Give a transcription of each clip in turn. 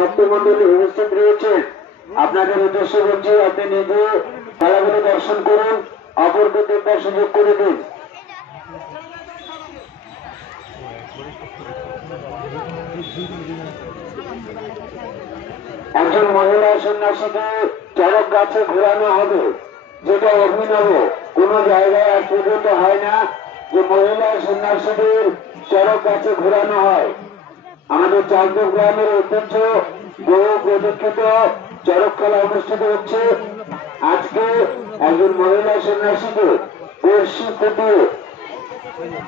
ভক্তমন্ডলী উপস্থিত রয়েছে, আপনাদের উদ্দেশ্য বলছি, আপনি নিজে খেলাগুলো দর্শন করুন, অপরকে দেখার সুযোগ করে দিন। একজন মহিলা সন্ন্যাসীকে চড়ক গাছে ঘোরানো হবে, যেটা অভিনব, কোন জায়গায় আর পর্যন্ত হয় না যে মহিলা সন্ন্যাসীদের চড়ক গাছে ঘোরানো হয়। আমাদের চাঁদপুর গ্রামের ঐতিহ্য বহু প্রতীক্ষিত চড়ক খেলা অনুষ্ঠিত হচ্ছে। আজকে একজন মহিলা সন্ন্যাসীকে বর্ষি ফুটিয়ে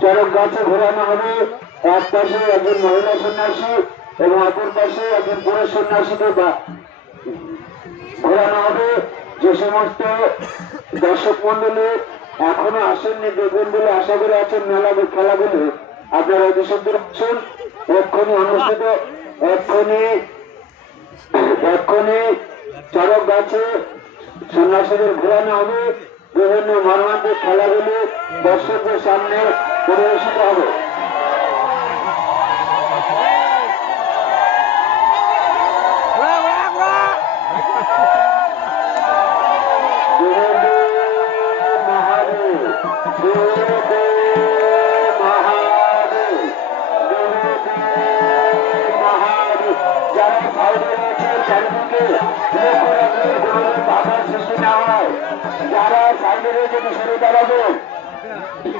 চড়ক গাছে ঘোরানো হবে। এক পাশে একজন মহিলা সন্ন্যাসী এবং অপর পাশে একজন পুরুষ সন্ন্যাসীকে ঘোরানো হবে। যে সমস্ত দর্শক মন্ডলী এখনো আসেননি দেখবেন বলে আশা করে আছেন মেলা খেলাগুলো, আপনারা অতিশব্দ রাখছেন। এক্ষুনি অনুষ্ঠিত, এক্ষুনি চড়ক গাছে সন্ন্যাসীদের ঘোরানো হবে। বিভিন্ন মর্মান্তিক খেলাগুলি দর্শকদের সামনে পরিবেশিত হবে। যারা সাইডে রয়েছেন সরে দাঁড়াবেন,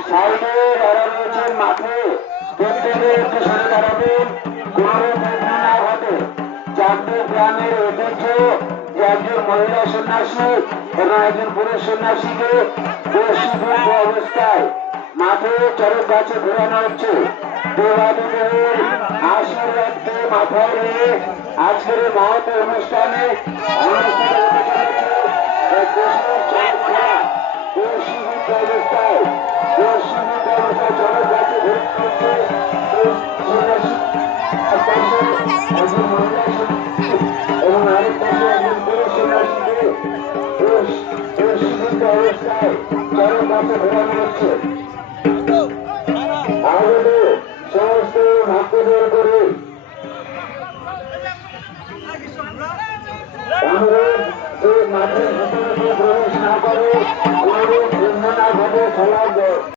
সাইডে যারা রয়েছেন মাঠে প্রত্যেকে একটু সরে দাঁড়াবেন, কোন বিঘ্ন না ঘটে। চাঁদপুর গ্রামের ঐতিহ্য যে একজন মহিলা সন্ন্যাসী এবং একজন পুরুষ সন্ন্যাসীকে বর্ষীভূত অবস্থায় মাঠে চড়ক গাছে ঘোরানো হচ্ছে। দেবাদিদেবের আশীর্বাদ পেয়ে মাথায় নিয়ে আজকের এই মহৎ অনুষ্ঠানে অনুষ্ঠিত হতে চলেছে বর্ষীভূত অবস্থায় চড়ক গাছে ঘোরানো হচ্ছে। একজন মহিলা এবং আরেক পাশে একজন পুরুষ সন্ন্যাসীকে বর্ষীভূত অবস্থায় চড়ক গাছে ঘোরানো হচ্ছে।